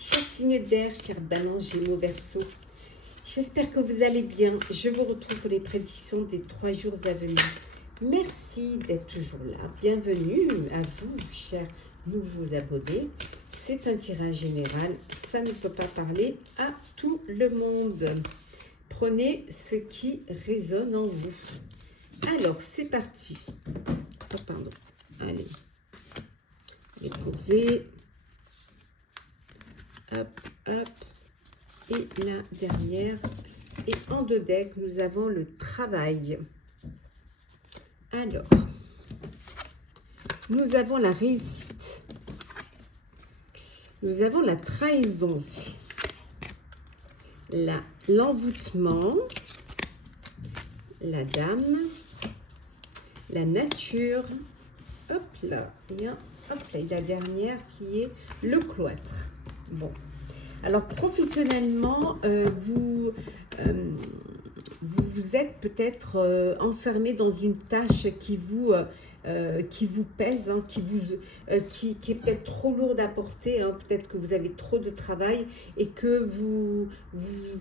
Chers signes d'air, chers balances, gémeaux, verseaux, j'espère que vous allez bien. Je vous retrouve pour les prédictions des 3 jours à venir. Merci d'être toujours là. Bienvenue à vous, chers nouveaux abonnés. C'est un tirage général. Ça ne peut pas parler à tout le monde. Prenez ce qui résonne en vous. Alors, c'est parti. Oh, pardon. Allez. Les posés. Hop, hop. Et la dernière. Et en deux decks, nous avons le travail. Alors, nous avons la réussite. Nous avons la trahison aussi. L'envoûtement. La dame. La nature. Hop là. Et hop là. Et la dernière qui est le cloître. Bon. Alors, professionnellement, vous êtes peut-être enfermé dans une tâche qui vous pèse, hein, qui est peut-être trop lourde à porter, hein, peut-être que vous avez trop de travail et que vous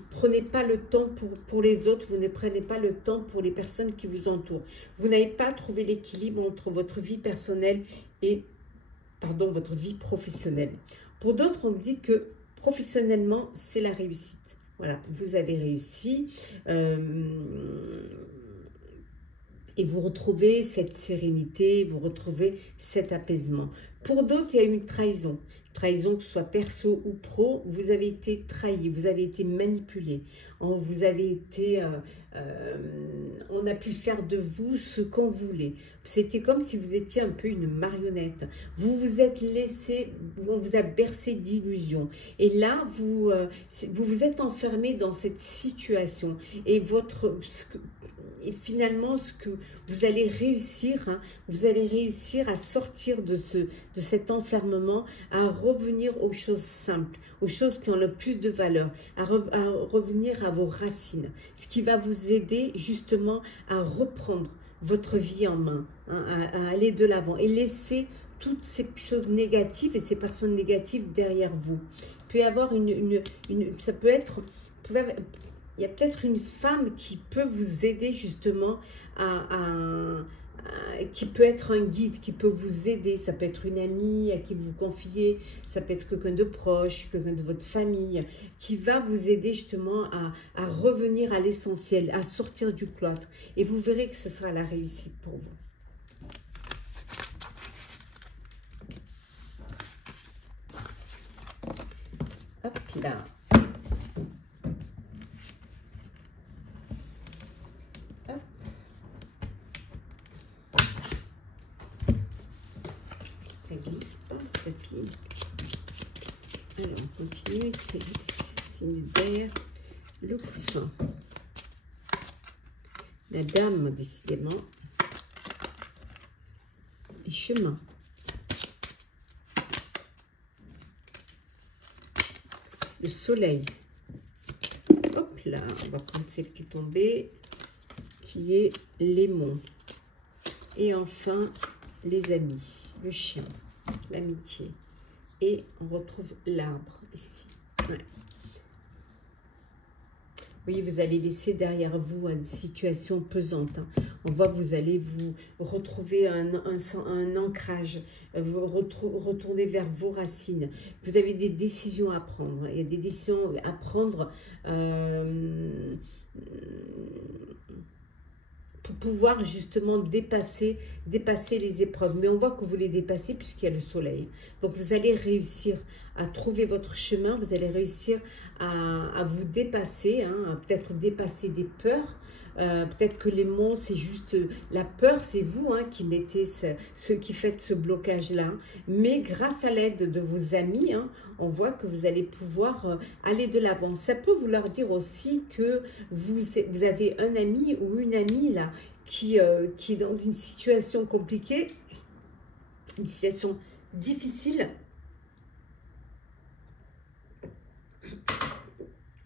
prenez pas le temps pour les autres, vous ne prenez pas le temps pour les personnes qui vous entourent. Vous n'avez pas trouvé l'équilibre entre votre vie personnelle et, pardon, votre vie professionnelle. Pour d'autres, on me dit que professionnellement, c'est la réussite. Voilà, vous avez réussi et vous retrouvez cette sérénité, vous retrouvez cet apaisement. Pour d'autres, il y a une trahison. Trahison, que ce soit perso ou pro, vous avez été trahi, vous avez été manipulé. Vous avez été, on a pu faire de vous ce qu'on voulait. C'était comme si vous étiez un peu une marionnette. Vous vous êtes laissé, on vous a bercé d'illusions. Et là, vous vous êtes enfermé dans cette situation. Et finalement, ce que vous allez réussir, hein, vous allez réussir à sortir de cet enfermement, à revenir aux choses simples, aux choses qui ont le plus de valeur, à revenir à vos racines, ce qui va vous aider justement à reprendre votre vie en main, hein, à aller de l'avant et laisser toutes ces choses négatives et ces personnes négatives derrière vous. Il peut y avoir ça peut être, il y a peut-être une femme qui peut vous aider justement qui peut être un guide, qui peut vous aider. Ça peut être une amie à qui vous confiez, ça peut être quelqu'un de proche, quelqu'un de votre famille, qui va vous aider justement à revenir à l'essentiel, à sortir du cloître. Et vous verrez que ce sera la réussite pour vous. Hop là. Ça glisse pas ce papier. Alors, on continue. C'est le signe d'air. Le coussin. La dame, décidément. Les chemins. Le soleil. Hop là, on va prendre celle qui est tombée, qui est l'aimant. Et enfin, les amis, le chien, l'amitié. Et on retrouve l'arbre ici. Ouais. Oui, vous allez laisser derrière vous une situation pesante. Hein. On voit que vous allez vous retrouver un ancrage, vous retourner vers vos racines. Vous avez des décisions à prendre. Il y a des décisions à prendre pour pouvoir justement dépasser les épreuves. Mais on voit que vous les dépassez puisqu'il y a le soleil. Donc vous allez réussir à trouver votre chemin, vous allez réussir à vous dépasser, hein, à peut-être dépasser des peurs. Peut-être que les mots, c'est juste la peur, c'est vous hein, qui mettez qui faites ce blocage-là. Mais grâce à l'aide de vos amis, hein, on voit que vous allez pouvoir aller de l'avant. Ça peut vouloir dire aussi que vous avez un ami ou une amie là qui est dans une situation compliquée, une situation difficile.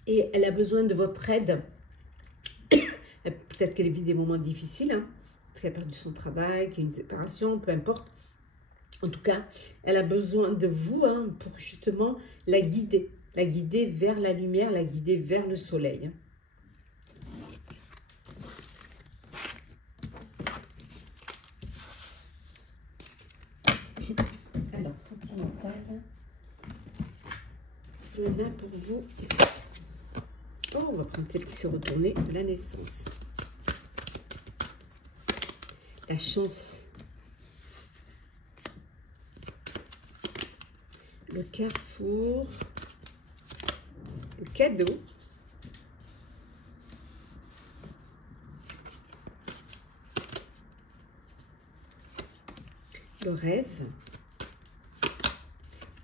Et elle a besoin de votre aide. Peut-être qu'elle vit des moments difficiles, hein, qu'elle a perdu son travail, qu'il y a une séparation, peu importe. En tout cas, elle a besoin de vous hein, pour justement la guider vers la lumière, la guider vers le soleil. Alors, sentimental, le nain pour vous. Oh, on va prendre celle qui s'est retournée de la naissance. La chance. Le carrefour. Le cadeau. Le rêve.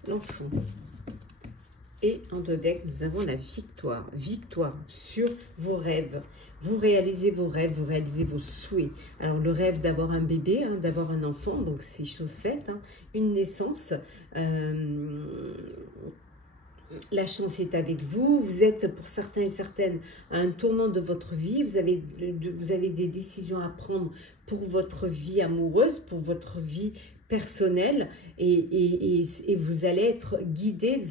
L'enfant. Et en deux decks, nous avons la victoire. Victoire sur vos rêves. Vous réalisez vos rêves, vous réalisez vos souhaits. Alors, le rêve d'avoir un bébé, hein, d'avoir un enfant, donc c'est chose faite. Hein, une naissance. La chance est avec vous. Vous êtes, pour certains et certaines, à un tournant de votre vie. Vous avez des décisions à prendre pour votre vie amoureuse, pour votre vie personnelle et vous allez être guidé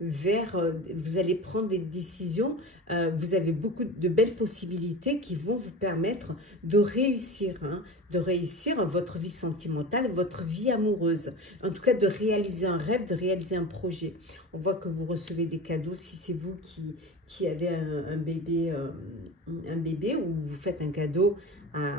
vous allez prendre des décisions, vous avez beaucoup de belles possibilités qui vont vous permettre de réussir votre vie sentimentale, votre vie amoureuse, en tout cas de réaliser un rêve, de réaliser un projet. On voit que vous recevez des cadeaux si c'est vous qui avez un bébé ou vous faites un cadeau à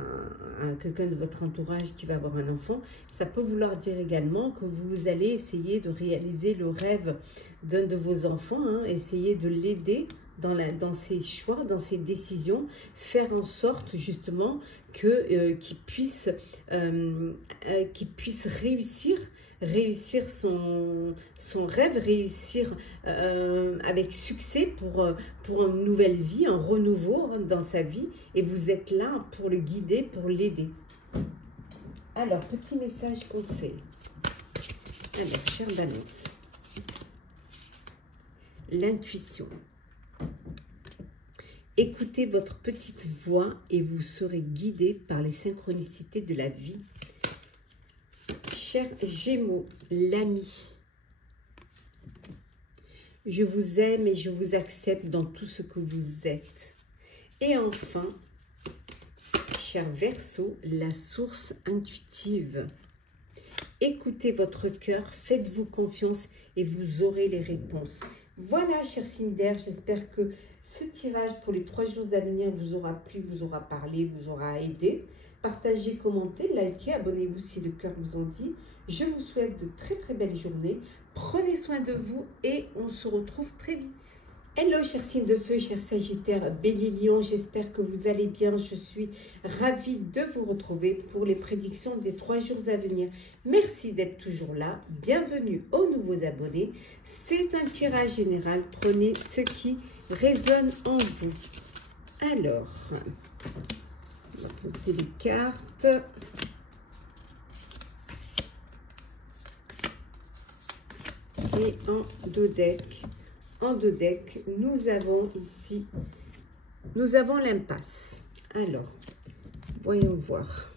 quelqu'un de votre entourage qui va avoir un enfant. Ça peut vouloir dire également que vous allez essayer de réaliser le rêve d'un de vos enfants, hein, essayer de l'aider dans ses choix, dans ses décisions, faire en sorte justement qu'il puisse réussir son rêve, réussir avec succès pour une nouvelle vie, un renouveau dans sa vie. Et vous êtes là pour le guider, pour l'aider. Alors, petit message conseil. Alors, chère Balance, l'intuition. Écoutez votre petite voix et vous serez guidé par les synchronicités de la vie. Cher Gémeaux, l'ami, je vous aime et je vous accepte dans tout ce que vous êtes. Et enfin, cher Verseau, la source intuitive. Écoutez votre cœur, faites-vous confiance et vous aurez les réponses. Voilà, cher Cinder, j'espère que ce tirage pour les 3 jours à venir vous aura plu, vous aura parlé, vous aura aidé. Partagez, commentez, likez, abonnez-vous si le cœur vous en dit. Je vous souhaite de très très belles journées. Prenez soin de vous et on se retrouve très vite. Hello, chers signes de feu, chers Sagittaires, Bélier, Lion, j'espère que vous allez bien. Je suis ravie de vous retrouver pour les prédictions des 3 jours à venir. Merci d'être toujours là. Bienvenue aux nouveaux abonnés. C'est un tirage général. Prenez ce qui résonne en vous. Alors, on va poser les cartes. Et en deux decks. En deux decks, nous avons ici, nous avons l'impasse. Alors, voyons voir.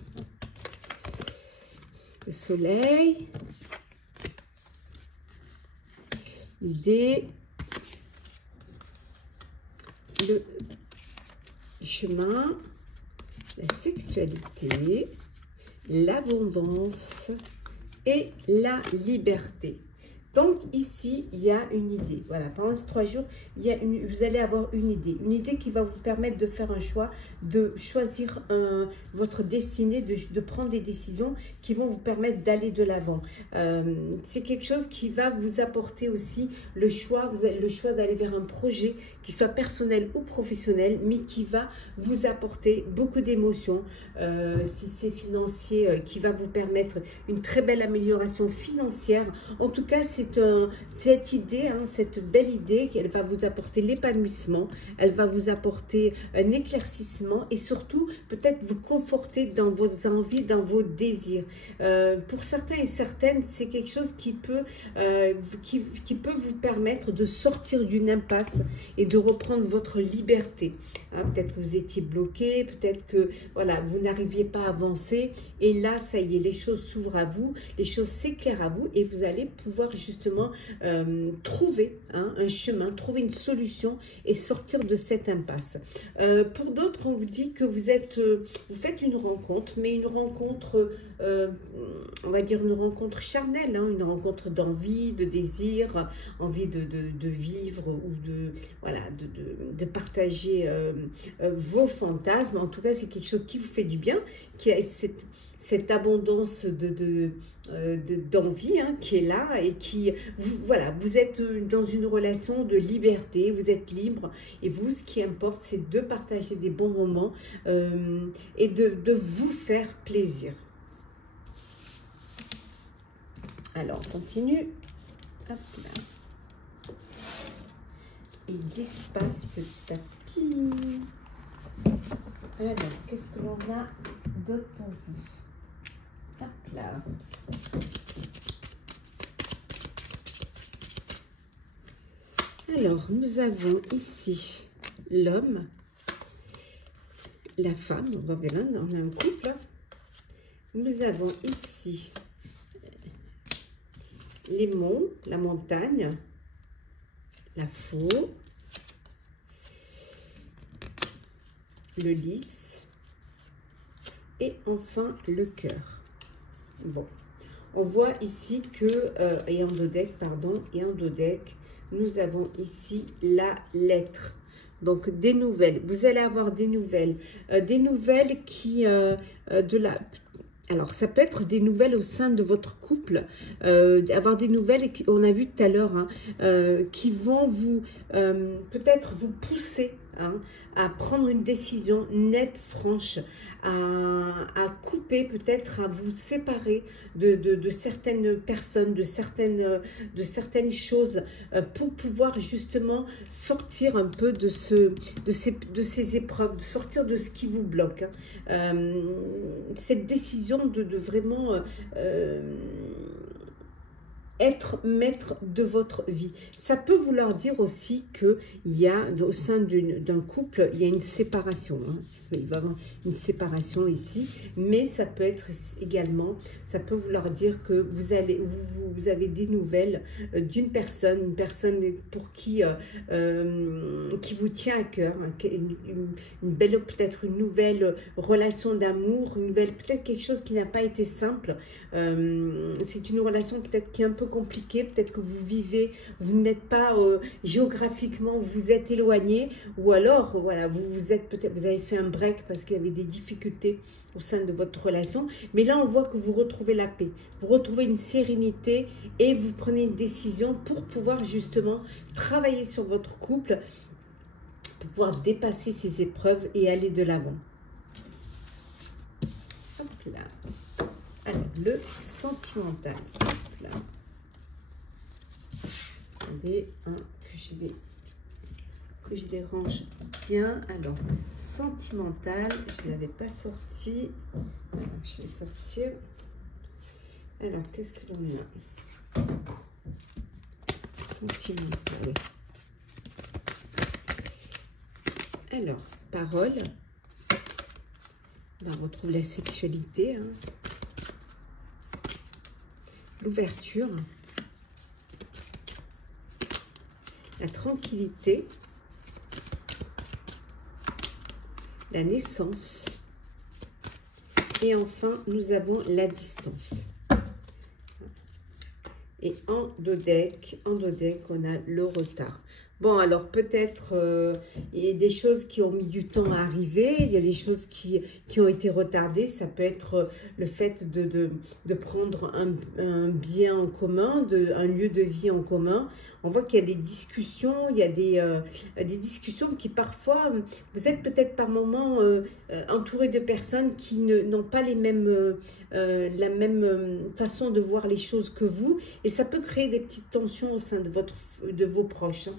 Le soleil, l'idée, le chemin, la sexualité, l'abondance et la liberté. Donc ici, il y a une idée. Voilà, pendant ces 3 jours, vous allez avoir une idée qui va vous permettre de faire un choix, de choisir votre destinée, de prendre des décisions qui vont vous permettre d'aller de l'avant. C'est quelque chose qui va vous apporter aussi le choix, vous avez le choix d'aller vers un projet qui soit personnel ou professionnel, mais qui va vous apporter beaucoup d'émotions. Si c'est financier, qui va vous permettre une très belle amélioration financière. En tout cas, c'est cette idée, hein, cette belle idée, qu'elle va vous apporter l'épanouissement, elle va vous apporter un éclaircissement et surtout peut-être vous conforter dans vos envies, dans vos désirs. Pour certains et certaines, c'est quelque chose qui peut vous permettre de sortir d'une impasse et de reprendre votre liberté. Hein, peut-être que vous étiez bloqué, peut-être que voilà, vous n'arriviez pas à avancer et là, ça y est, les choses s'ouvrent à vous, les choses s'éclairent à vous et vous allez pouvoir justement trouver un chemin, trouver une solution et sortir de cette impasse. Pour d'autres, on vous dit que vous faites une rencontre, mais une rencontre, on va dire une rencontre charnelle, hein, une rencontre d'envie, de désir, envie de vivre ou de partager vos fantasmes. En tout cas, c'est quelque chose qui vous fait du bien, qui a cette abondance d'envie hein, qui est là et qui, voilà, vous êtes dans une relation de liberté, vous êtes libre et vous, ce qui importe, c'est de partager des bons moments et de vous faire plaisir. Alors, on continue. Hop là. Il espace tapis. Alors, qu'est-ce que l'on a d'autre pour vous? Hop là. Alors, nous avons ici l'homme, la femme, on va bien, on a un couple. Nous avons ici les monts, la montagne, la faux, le lys et enfin le cœur. Bon, on voit ici que, et en dos deck, pardon, et en dos deck, nous avons ici la lettre. Donc, des nouvelles. Vous allez avoir des nouvelles qui, alors, ça peut être des nouvelles au sein de votre couple, avoir des nouvelles, on a vu tout à l'heure, hein, qui vont vous, peut-être vous pousser hein, à prendre une décision nette, franche, à couper, peut-être à vous séparer de certaines personnes, de certaines choses, pour pouvoir justement sortir un peu de ces épreuves, de sortir de ce qui vous bloque. Hein. Cette décision de vraiment être maître de votre vie. Ça peut vouloir dire aussi qu'il y a, au sein d'un couple, il y a une séparation. Hein. Il va y avoir une séparation ici, mais ça peut être également, ça peut vouloir dire que vous avez des nouvelles d'une personne, une personne pour qui vous tient à cœur, hein, une belle, peut-être une nouvelle relation d'amour, peut-être quelque chose qui n'a pas été simple. C'est une relation peut-être qui est un peu compliquée, peut-être que vous n'êtes pas géographiquement, vous êtes éloigné, ou alors voilà, vous avez fait un break parce qu'il y avait des difficultés au sein de votre relation, mais là on voit que vous retrouvez la paix, vous retrouvez une sérénité et vous prenez une décision pour pouvoir justement travailler sur votre couple, pour pouvoir dépasser ces épreuves et aller de l'avant. Hop là. Alors, le sentimental. Hop là. Attendez, hein, que je les range bien. Alors, sentimental, je ne l'avais pas sorti. Alors, je vais sortir. Alors, qu'est-ce que l'on a? Sentimental. Alors, parole. On retrouve la sexualité. Hein. L'ouverture. La tranquillité. La naissance. Et enfin, nous avons la distance. Et en dos deck, on a le retard. Bon, alors peut-être il y a des choses qui ont mis du temps à arriver, il y a des choses qui ont été retardées. Ça peut être le fait de prendre un bien en commun, un lieu de vie en commun. On voit qu'il y a des discussions, il y a des discussions qui parfois, vous êtes peut-être par moments entouré de personnes qui n'ont pas les mêmes, la même façon de voir les choses que vous. Et ça peut créer des petites tensions au sein de vos proches. Hein.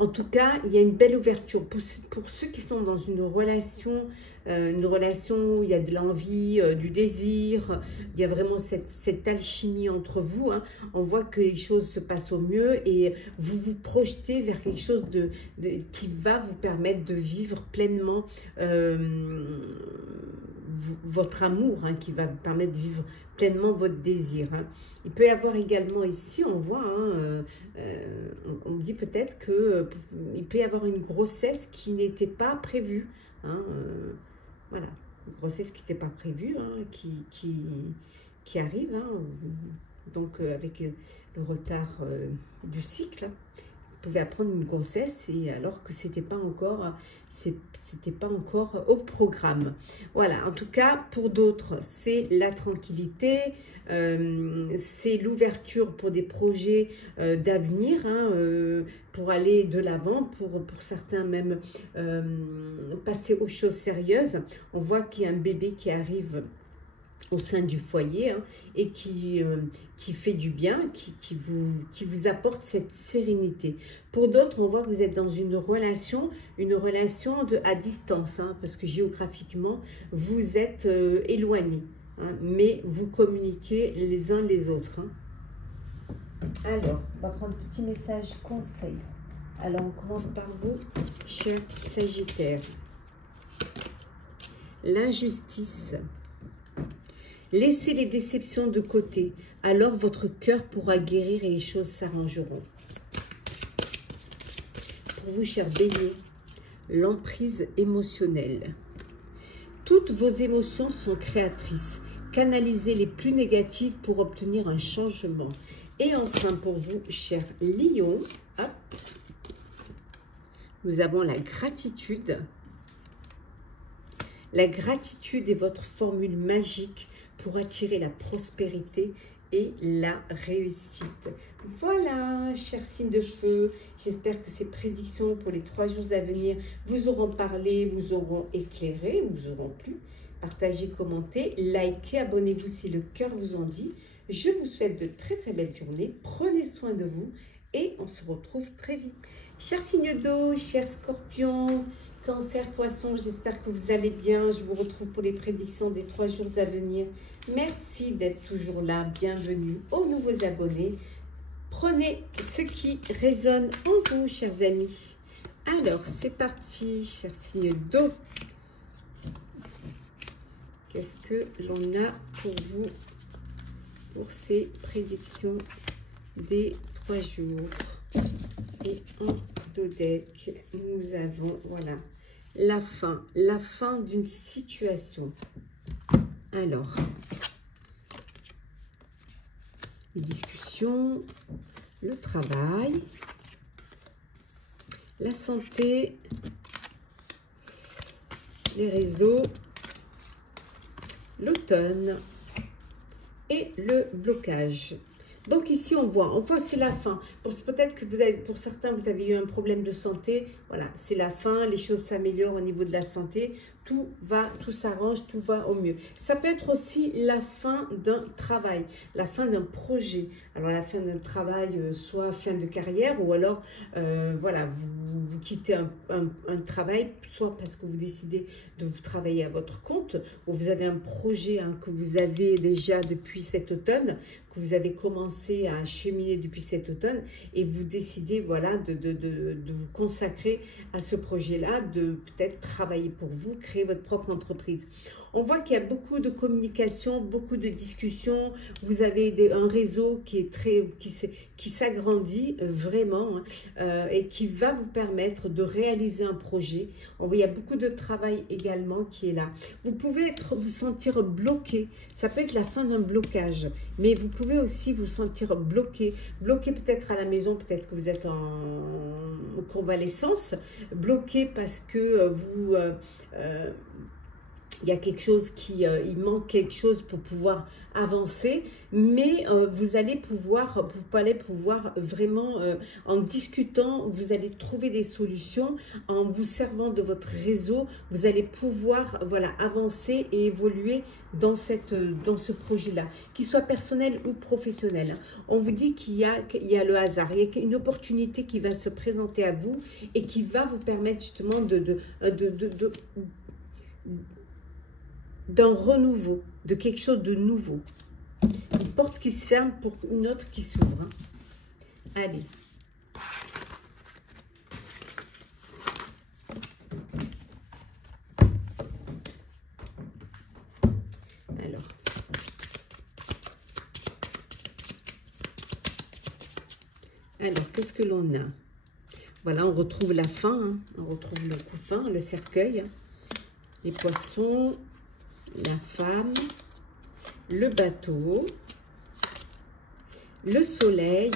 En tout cas, il y a une belle ouverture. Pour ceux qui sont dans une relation où il y a de l'envie, du désir, il y a vraiment cette alchimie entre vous. Hein. On voit que les choses se passent au mieux et vous vous projetez vers quelque chose qui va vous permettre de vivre pleinement votre amour, hein, qui va vous permettre de vivre pleinement votre désir. Hein. Il peut y avoir également ici, on voit, hein, on dit peut-être qu'il peut y avoir une grossesse qui n'était pas prévue. Hein, voilà, une grossesse qui n'était pas prévue, hein, qui arrive. Hein, donc avec le retard du cycle, hein, vous pouvez apprendre une grossesse et alors que c'était pas encore au programme. Voilà, en tout cas, pour d'autres, c'est la tranquillité, c'est l'ouverture pour des projets d'avenir, hein, pour aller de l'avant, pour certains même passer aux choses sérieuses. On voit qu'il y a un bébé qui arrive au sein du foyer, hein, et qui fait du bien, qui vous apporte cette sérénité. Pour d'autres, on voit que vous êtes dans une relation à distance, hein, parce que géographiquement, vous êtes éloignés, hein, mais vous communiquez les uns les autres. Hein. Alors, on va prendre un petit message conseil. Alors, on commence par vous, cher Sagittaire. L'injustice. Laissez les déceptions de côté, alors votre cœur pourra guérir et les choses s'arrangeront. Pour vous, cher Bélier, l'emprise émotionnelle. Toutes vos émotions sont créatrices. Canalisez les plus négatives pour obtenir un changement. Et enfin, pour vous, cher Lion, hop, nous avons la gratitude. La gratitude est votre formule magique pour attirer la prospérité et la réussite. Voilà, chers signes de feu, j'espère que ces prédictions pour les 3 jours à venir vous auront parlé, vous auront éclairé, vous auront plu. Partagez, commentez, likez, abonnez-vous si le cœur vous en dit. Je vous souhaite de très très belles journées, prenez soin de vous et on se retrouve très vite. Chers signes d'eau, chers scorpions, Cancer, Poisson, j'espère que vous allez bien. Je vous retrouve pour les prédictions des 3 jours à venir. Merci d'être toujours là. Bienvenue aux nouveaux abonnés. Prenez ce qui résonne en vous, chers amis. Alors, c'est parti, chers signes d'eau. Qu'est-ce que l'on a pour vous pour ces prédictions des 3 jours? Et en deck, nous avons, voilà, la fin d'une situation. Alors, les discussions, le travail, la santé, les réseaux, l'automne et le blocage. Donc ici, on voit c'est la fin. Peut-être que pour certains, vous avez eu un problème de santé. Voilà, c'est la fin, les choses s'améliorent au niveau de la santé. Tout s'arrange, tout va au mieux. Ça peut être aussi la fin d'un travail, la fin d'un projet. Alors la fin d'un travail, soit fin de carrière ou alors, voilà, vous quittez un travail, soit parce que vous décidez de vous travailler à votre compte, ou vous avez un projet, hein, que vous avez déjà depuis cet automne, que vous avez commencé à cheminer depuis cet automne, et vous décidez, voilà, de vous consacrer à ce projet-là, de peut-être travailler pour vous, créer votre propre entreprise. On voit qu'il y a beaucoup de communication, beaucoup de discussions. Vous avez un réseau qui est qui s'agrandit vraiment, et qui va vous permettre de réaliser un projet. On voit, il y a beaucoup de travail également qui est là. Vous pouvez vous sentir bloqué. Ça peut être la fin d'un blocage, mais vous pouvez aussi vous sentir bloqué. Bloqué peut-être à la maison, peut-être que vous êtes en convalescence. Bloqué parce que il y a quelque chose il manque quelque chose pour pouvoir avancer, mais vous allez pouvoir vraiment, en discutant, vous allez trouver des solutions, en vous servant de votre réseau, vous allez pouvoir, voilà, avancer et évoluer dans ce projet-là, qu'il soit personnel ou professionnel. On vous dit qu'il y a le hasard, il y a une opportunité qui va se présenter à vous et qui va vous permettre justement d'un renouveau, de quelque chose de nouveau. Une porte qui se ferme pour une autre qui s'ouvre. Hein. Allez. Alors, qu'est-ce que l'on a? Voilà, on retrouve la fin, hein. On retrouve le couffin, le cercueil, hein. Les poissons, la femme, le bateau, le soleil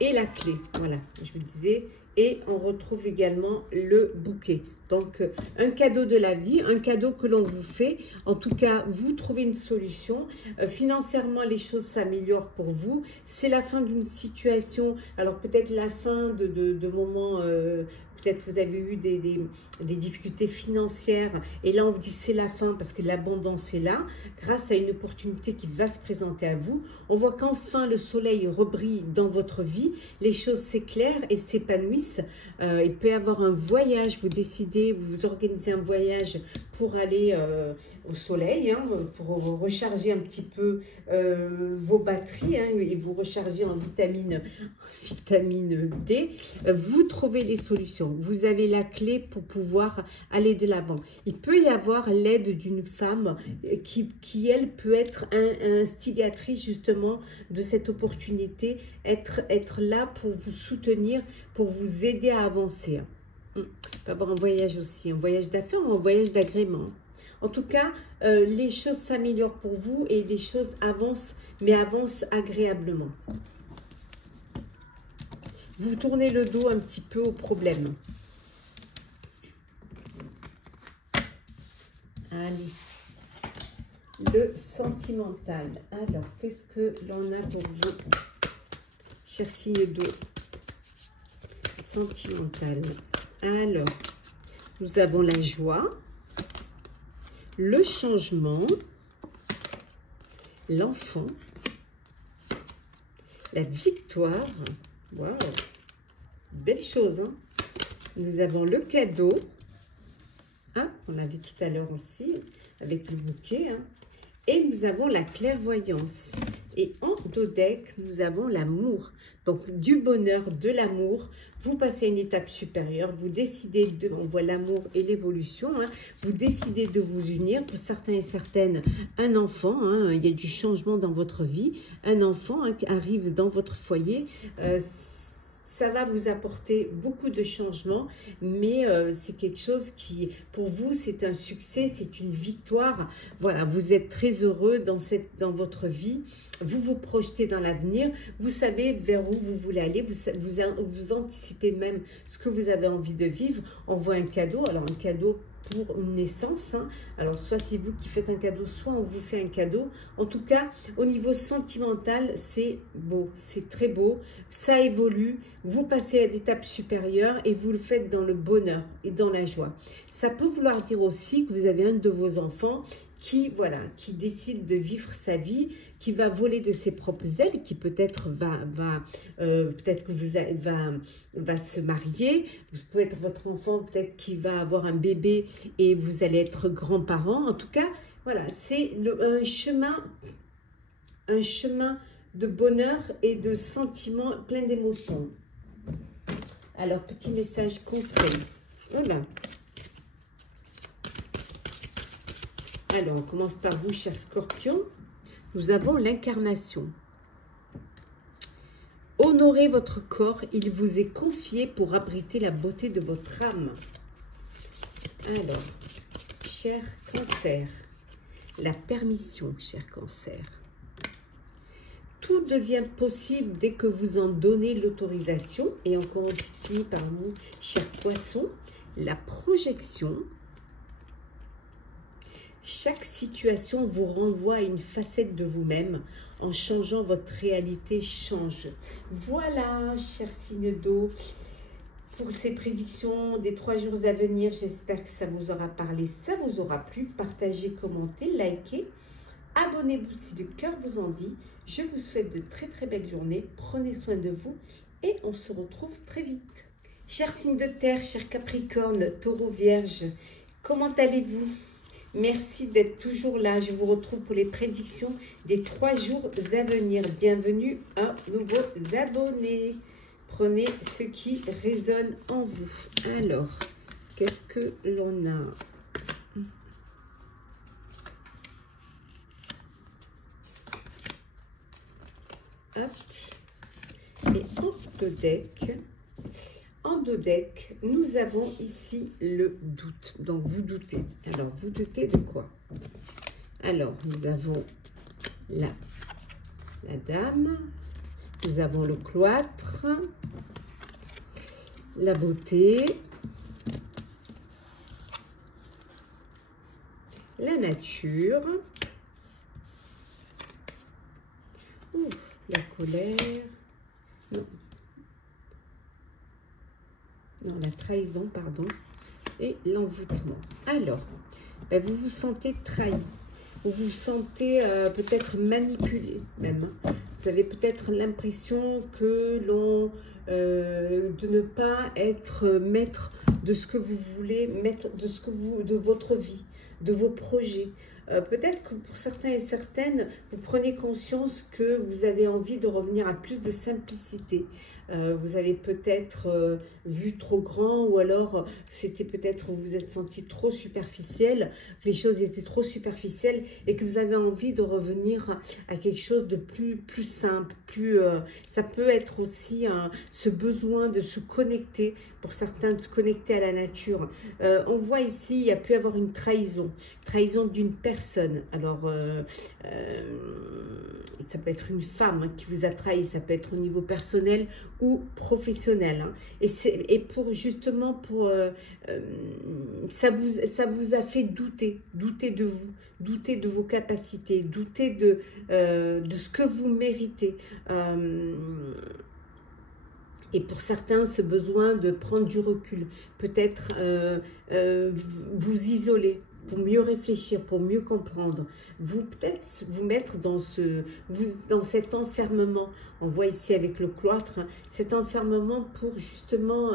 et la clé. Voilà, je vous disais. Et on retrouve également le bouquet. Donc, un cadeau de la vie, un cadeau que l'on vous fait. En tout cas, vous trouvez une solution. Financièrement, les choses s'améliorent pour vous. C'est la fin d'une situation. Alors, peut-être la fin de moments... peut-être vous avez eu des difficultés financières. Et là, on vous dit c'est la fin parce que l'abondance est là. Grâce à une opportunité qui va se présenter à vous. On voit qu'enfin, le soleil rebrille dans votre vie. Les choses s'éclairent et s'épanouissent. Il peut y avoir un voyage. Vous décidez, vous organisez un voyage pour aller au soleil, hein, pour recharger un petit peu vos batteries, hein, et vous recharger en vitamine D. Vous trouvez les solutions. Vous avez la clé pour pouvoir aller de l'avant. Il peut y avoir l'aide d'une femme qui, elle, peut être instigatrice justement de cette opportunité, être là pour vous soutenir, pour vous aider à avancer. Il peut y avoir un voyage aussi, un voyage d'affaires ou un voyage d'agrément. En tout cas, les choses s'améliorent pour vous et les choses avancent, mais avancent agréablement. Vous tournez le dos un petit peu au problème. Allez. Le sentimental. Alors, qu'est-ce que l'on a pour vous, cher signe d'eau? Sentimental. Alors, nous avons la joie, le changement, l'enfant, la victoire. Waouh, belle chose, hein? Nous avons le cadeau. Ah, on l'a vu tout à l'heure aussi, avec le bouquet. Hein? Et nous avons la clairvoyance. Et en dodeck, nous avons l'amour. Donc, du bonheur, de l'amour. Vous passez à une étape supérieure. Vous décidez de... On voit l'amour et l'évolution. Hein, vous décidez de vous unir. Pour certains et certaines, un enfant. Hein, il y a du changement dans votre vie. Un enfant, hein, qui arrive dans votre foyer. Ça va vous apporter beaucoup de changements, mais c'est quelque chose qui, pour vous, c'est un succès, c'est une victoire. Voilà, vous êtes très heureux dans votre vie. Vous vous projetez dans l'avenir. Vous savez vers où vous voulez aller. Vous anticipez même ce que vous avez envie de vivre. On voit un cadeau. Alors, un cadeau pour une naissance. Hein. Alors, soit c'est vous qui faites un cadeau, soit on vous fait un cadeau. En tout cas, au niveau sentimental, c'est beau, c'est très beau. Ça évolue. Vous passez à l'étape supérieure et vous le faites dans le bonheur et dans la joie. Ça peut vouloir dire aussi que vous avez un de vos enfants qui, voilà, qui décide de vivre sa vie, qui va voler de ses propres ailes, qui peut-être peut-être que va se marier, vous pouvez être votre enfant, peut-être qui va avoir un bébé et vous allez être grands-parents. En tout cas, voilà, c'est un chemin de bonheur et de sentiments plein d'émotions. Alors, petit message conseil. Voilà. Alors, on commence par vous, cher Scorpion. Nous avons l'incarnation. Honorez votre corps, il vous est confié pour abriter la beauté de votre âme. Alors, cher Cancer, la permission, cher Cancer. Tout devient possible dès que vous en donnez l'autorisation. Et encore on finit par vous, cher Poisson, la projection. Chaque situation vous renvoie à une facette de vous-même. En changeant, votre réalité change. Voilà, cher signe d'eau, pour ces prédictions des 3 jours à venir. J'espère que ça vous aura parlé, ça vous aura plu. Partagez, commentez, likez. Abonnez-vous si le cœur vous en dit. Je vous souhaite de très très belles journées. Prenez soin de vous et on se retrouve très vite. Chers signes de terre, chers Capricorne, Taureau, Vierge, comment allez-vous? Merci d'être toujours là. Je vous retrouve pour les prédictions des 3 jours à venir. Bienvenue à nouveaux abonnés. Prenez ce qui résonne en vous. Alors, qu'est-ce que l'on a? Hop. Et en deux decks, nous avons ici le doute. Donc, vous doutez. Alors, vous doutez de quoi? Alors, nous avons la dame. Nous avons le cloître. La beauté. La nature. Ouh, la colère. Non, la trahison, pardon, et l'envoûtement. Alors, ben, vous vous sentez trahi, vous vous sentez peut-être manipulé même. Vous avez peut-être l'impression que l'on, de ne pas être maître de ce que vous voulez, maître de votre vie, de vos projets. Peut-être que pour certains et certaines, vous prenez conscience que vous avez envie de revenir à plus de simplicité. Vous avez peut-être vu trop grand, ou alors c'était peut-être vous vous êtes senti trop superficiel, les choses étaient trop superficielles et que vous avez envie de revenir à quelque chose de plus simple, ça peut être aussi ce besoin de se connecter, pour certains de se connecter à la nature. On voit ici, il y a pu avoir une trahison d'une personne. Alors, ça peut être une femme qui vous a trahi, ça peut être au niveau personnel ou professionnel. Hein. Et pour justement, ça vous a fait douter de vous, douter de vos capacités, douter de ce que vous méritez. Et pour certains, ce besoin de prendre du recul, peut-être vous isoler, pour mieux réfléchir, pour mieux comprendre, peut-être vous mettre dans cet enfermement. On voit ici avec le cloître, hein, cet enfermement pour justement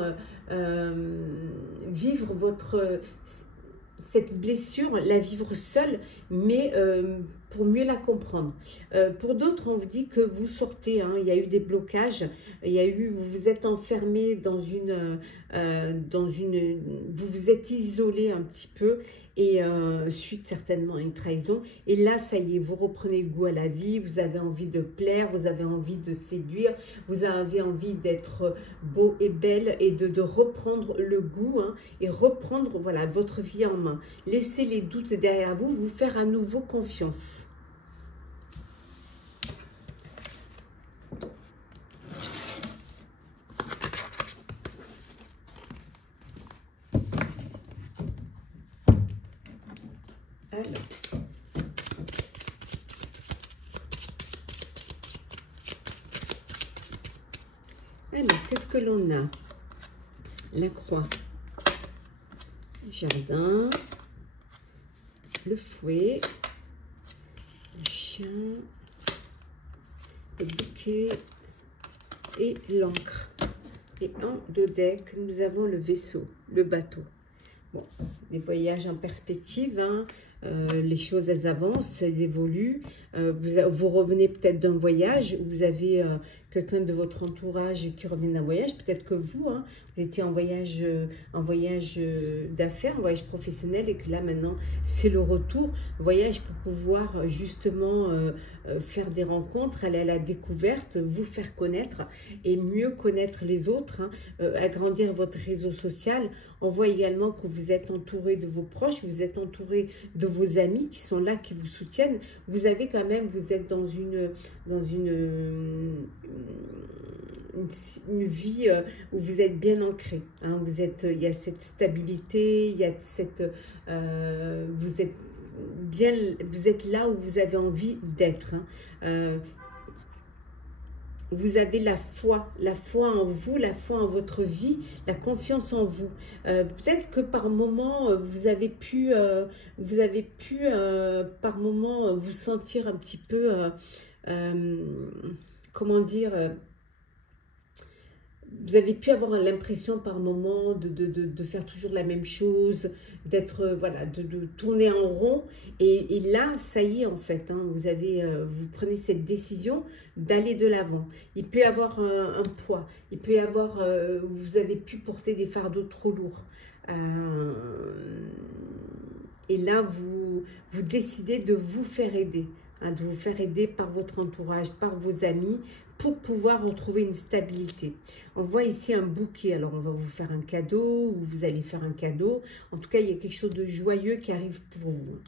vivre cette blessure, la vivre seule, mais pour mieux la comprendre. Pour d'autres, on vous dit que vous sortez, hein, il y a eu des blocages, vous vous êtes enfermé vous vous êtes isolé un petit peu, et suite certainement à une trahison. Et là, ça y est, vous reprenez goût à la vie, vous avez envie de plaire, vous avez envie de séduire, vous avez envie d'être beau et belle, et de reprendre le goût, hein, et reprendre voilà, votre vie en main. Laissez les doutes derrière vous, vous faire à nouveau confiance. Alors, qu'est-ce que l'on a? La croix, le jardin, le fouet, le chien, le bouquet et l'encre. Et en deux decks, nous avons le vaisseau, le bateau. Bon, des voyages en perspective, hein. Les choses, elles avancent, elles évoluent. Vous revenez peut-être d'un voyage où vous avez quelqu'un de votre entourage qui revient d'un voyage. Peut-être que vous, hein, vous étiez en voyage d'affaires, en voyage professionnel, et que là maintenant c'est le retour. Voyage pour pouvoir justement faire des rencontres, aller à la découverte, vous faire connaître et mieux connaître les autres, hein, agrandir votre réseau social. On voit également que vous êtes entouré de vos proches, vous êtes entouré de vos amis qui sont là, qui vous soutiennent. Vous avez quand même, vous êtes dans une vie où vous êtes bien ancré. Hein, il y a cette stabilité, il y a cette, vous êtes là où vous avez envie d'être. Hein. Vous avez la foi en vous, la foi en votre vie, la confiance en vous. Peut-être que par moment, vous avez pu par moment vous sentir un petit peu, comment dire, vous avez pu avoir l'impression par moment de faire toujours la même chose, d'être, voilà, de tourner en rond. Et là, ça y est en fait, hein, vous prenez cette décision d'aller de l'avant. Il peut y avoir un poids, il peut y avoir, vous avez pu porter des fardeaux trop lourds. Et là, vous décidez de vous faire aider. Hein, de vous faire aider par votre entourage, par vos amis, pour pouvoir retrouver une stabilité. On voit ici un bouquet, alors on va vous faire un cadeau, ou vous allez faire un cadeau. En tout cas, il y a quelque chose de joyeux qui arrive pour vous.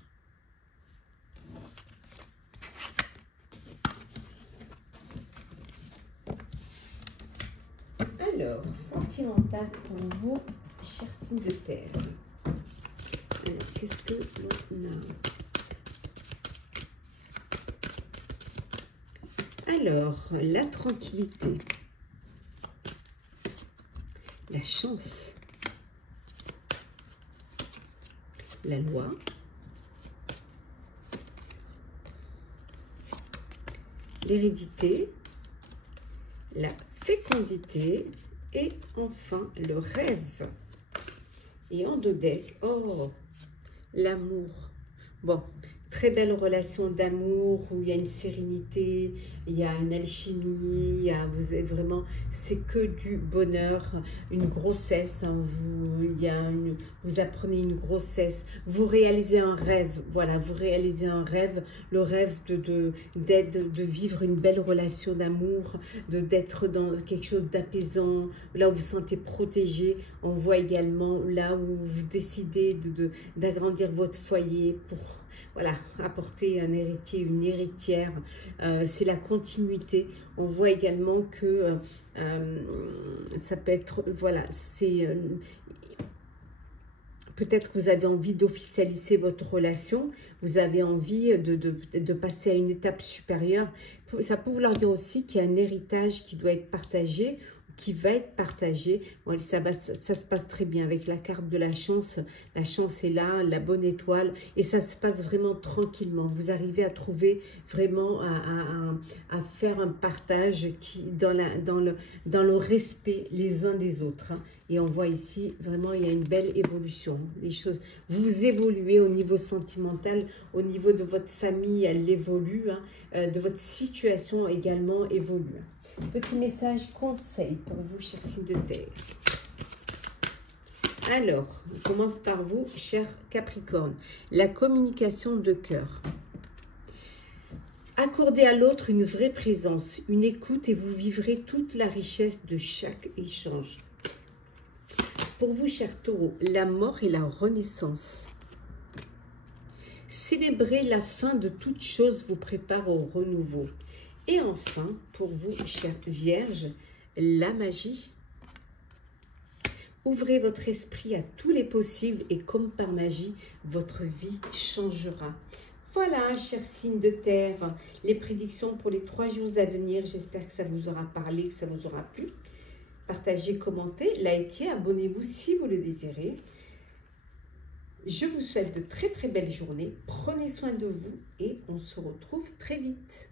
Alors, sentimental pour vous, chers signes de terre. Qu'est-ce que l'on a ? Alors, la tranquillité, la chance, la loi, l'hérédité, la fécondité et enfin le rêve. Et en deux decks, oh, l'amour. Bon, très belle relation d'amour où il y a une sérénité, il y a une alchimie, vous êtes vraiment, c'est que du bonheur, une grossesse, hein, vous apprenez une grossesse, vous réalisez un rêve, voilà, vous réalisez un rêve, le rêve de vivre une belle relation d'amour, d'être dans quelque chose d'apaisant, là où vous vous sentez protégé. On voit également là où vous décidez d'agrandir votre foyer pour, voilà, apporter un héritier, une héritière, c'est la continuité. On voit également que ça peut être, voilà, c'est peut-être que vous avez envie d'officialiser votre relation, vous avez envie de passer à une étape supérieure. Ça peut vouloir dire aussi qu'il y a un héritage qui doit être partagé, qui va être partagé. Bon, ça se passe très bien avec la carte de la chance. La chance est là, la bonne étoile, et ça se passe vraiment tranquillement. Vous arrivez à trouver vraiment, à faire un partage dans le respect les uns des autres. Hein. Et on voit ici, vraiment, il y a une belle évolution. Les choses, vous évoluez au niveau sentimental, au niveau de votre famille, elle évolue, hein, de votre situation également évolue. Petit message conseil pour vous, chers signes de terre. Alors, on commence par vous, cher Capricorne. La communication de cœur. Accordez à l'autre une vraie présence, une écoute, et vous vivrez toute la richesse de chaque échange. Pour vous, cher Taureau, la mort et la renaissance. Célébrer la fin de toute chose vous prépare au renouveau. Et enfin, pour vous, chère Vierge, la magie. Ouvrez votre esprit à tous les possibles et comme par magie, votre vie changera. Voilà, chers signes de terre, les prédictions pour les 3 jours à venir. J'espère que ça vous aura parlé, que ça vous aura plu. Partagez, commentez, likez, abonnez-vous si vous le désirez. Je vous souhaite de très très belles journées. Prenez soin de vous et on se retrouve très vite.